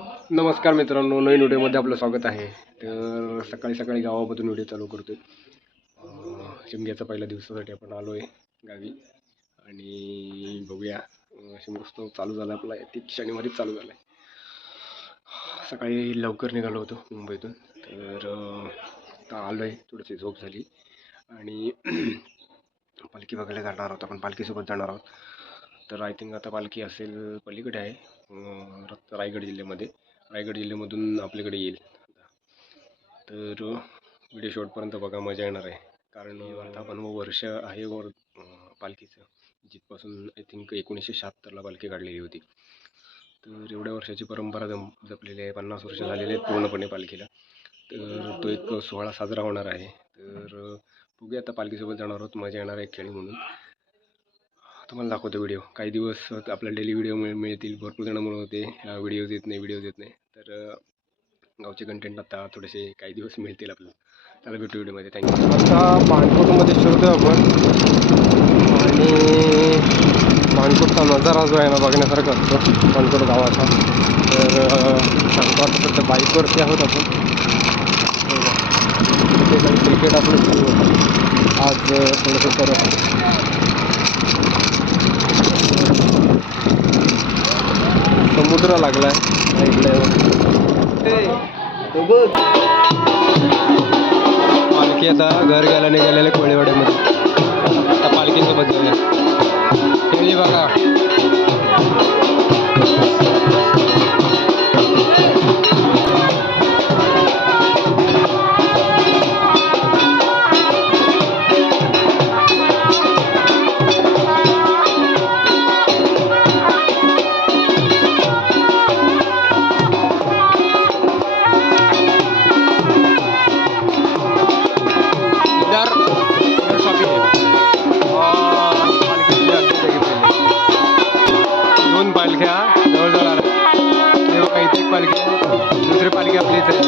नमस्कार मित्रांनो, नवीन व्हिडिओमध्ये आपलं स्वागत आहे. तर सकाळी सकाळी गावामधून व्हिडिओ चालू करतोय. शिमग्याचा पहिल्या दिवसासाठी आपण आलो आहे गावी आणि बघूया. शिमगोत्सव चालू झाला आपला, ती शनिवारीच चालू झाला आहे. सकाळी लवकर निघालो होतो मुंबईतून, तर आता आलो आहे. थोडीशी झोप झाली आणि पालखी बघायला जाणार आहोत. आपण पालखीसोबत जाणार आहोत. तर आय थिंक आता पालखी असेल पलीकडे आहे, रायगड जिल्ह्यामध्ये. रायगड जिल्ह्यामधून आपल्याकडे येईल. तर व्हिडिओ शेवटपर्यंत बघा, मजा येणार आहे. कारण वर्धापन वर्ष आहे पालखीचं, जिथपासून आय थिंक 1976ला पालखी काढलेली होती. तर एवढ्या वर्षाची परंपरा जपलेली आहे. 50 वर्ष झालेले आहेत पूर्णपणे पालखीला. तर तो एक सोहळा साजरा होणार आहे. तर बघूया, आता पालखीसोबत जाणार आहोत. मजा येणार आहे खेळी म्हणून. तुम्हाला दाखवतो व्हिडिओ. काही दिवस आपल्याला डेली व्हिडिओ मिळतील. भरपूर जणांमुळे होते व्हिडिओज येत नाही. तर गावचे कंटेंट आता थोडेसे काही दिवस मिळतील आपल्याला. चला भेटू व्हिडिओमध्ये. थँक्यू. आता मानकोटमध्ये शिरतो आपण आणि मानकोटचा नजारा जो आहे ना, बघण्यासारखा असतो मानकोट गावाचा. तर सांगतो, आता सध्या बाईकवरती आहोत आपण. तिथे काही क्रिकेट आपलं सुरू होतं आज थोडंसं करत. समुद्र लागलाय पालखी आता घर घ्यायला निघालेले कोळीवाड्यामध्ये. आता पालखीसोबत जाऊया. खेळली बघा. दोन पालख्या जवळजवळ आल्या. ते बघा, इथे एक पालखी, दुसरी पालखी आपली इथे.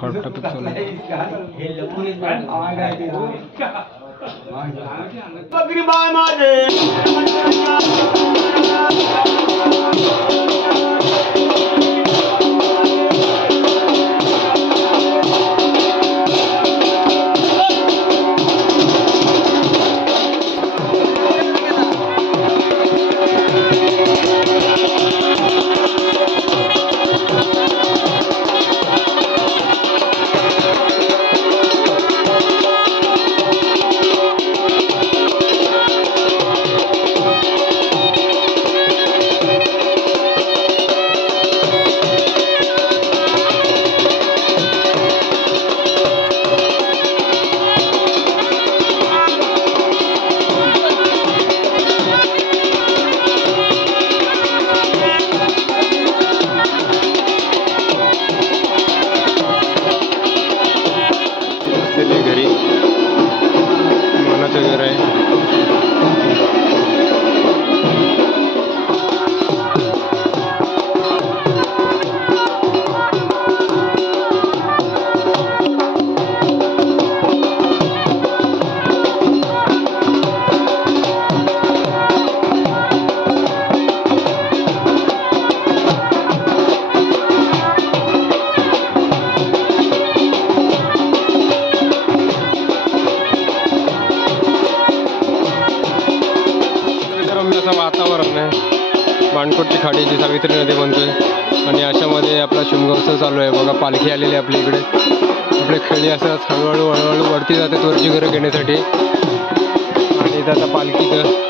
हॉट टॉपिक चालू घरी. मनाचं घर आहे. मानकोटची खाडी जी सावित्री नदी बनतोय आणि अशामध्ये आपला शिमगोत्सव चालू आहे बघा. पालखी आलेली आहे आपल्या इकडे. आपले खेळी असं हळूहळू वरती जातात वरची घरं घेण्यासाठी. आणि इथं आता पालखीचं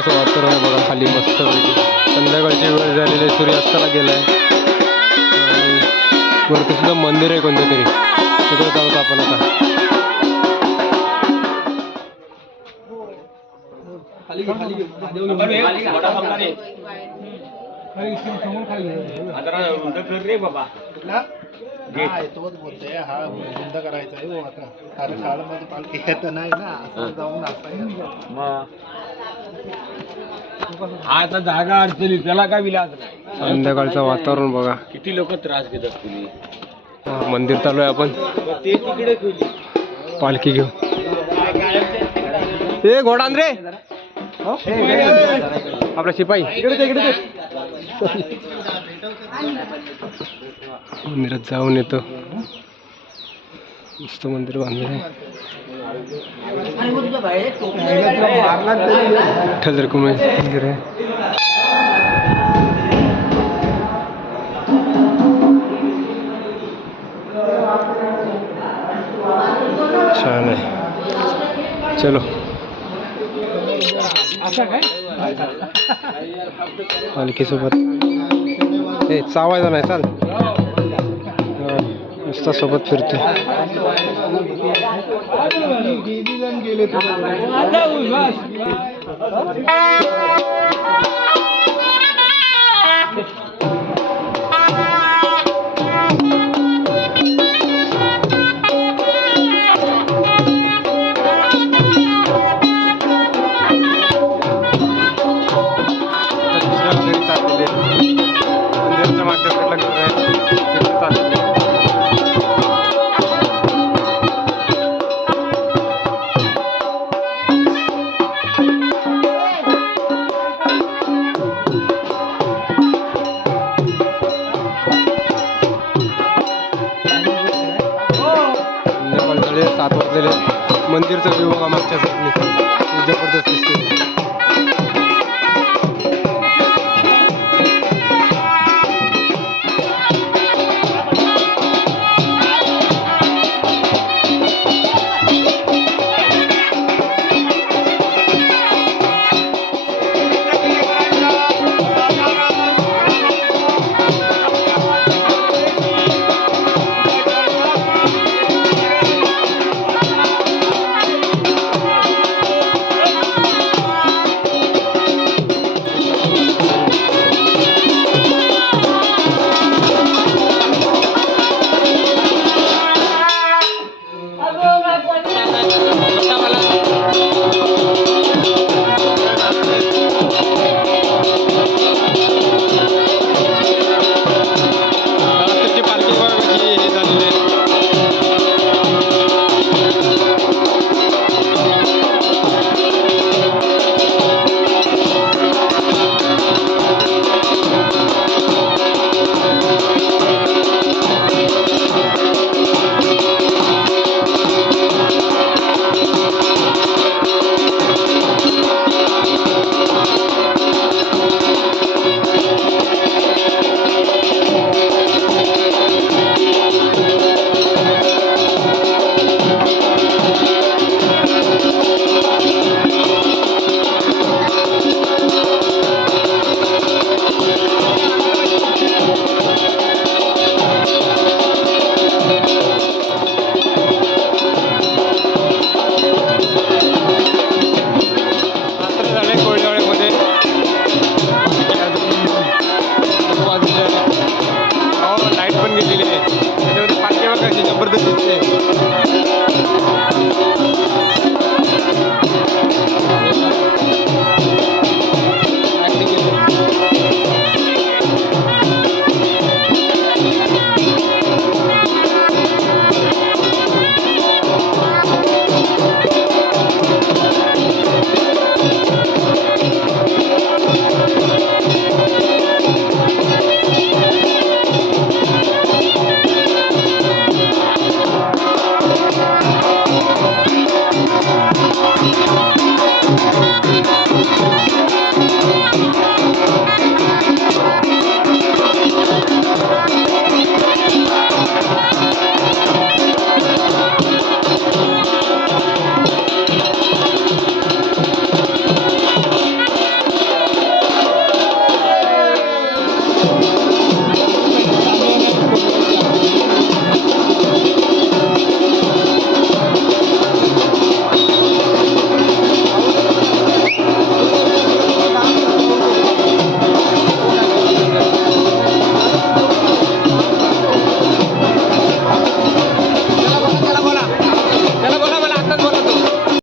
असं वातावरण आहे बघा खाली मस्तपैकी. संध्याकाळची वेळ झालेली आहे, सूर्यास्ताला गेला आहे. वरती सुद्धा मंदिर आहे कोणतं तरी, तिकडे जाऊत आपण आता. तोच बोलतोय हा बंद करायचा आहे हो आता. कारण काळामध्ये पालखी येत नाही ना, असं जाऊन आता जागा अडचणी त्याला काय विलाज नाही. संध्याकाळचं वातावरण बघा, किती लोक त्रास घेत असतील. मंदिर चालू आहे आपण ते तिकडे पालखी घेऊ. ए घोडा रे आपला शिपाई इकडे मंदिरात जाऊन येतो. मस्त मंदिर बांधलं आहे. विठ्ठल रखुमाई मंदिर आहे. छान आहे. चलो पालखीसोबत हे चावायचा नाही चाल. नुसता सोबत फिरतो. गेले मंदिराच्या मागच्या साईडला घर आहे, तिथे चाललेलं आहे. संध्याकाळी 7 वाजलेले. मंदिरचा व्ह्यू बघा मागच्या साईडने जबरदस्त दिसते.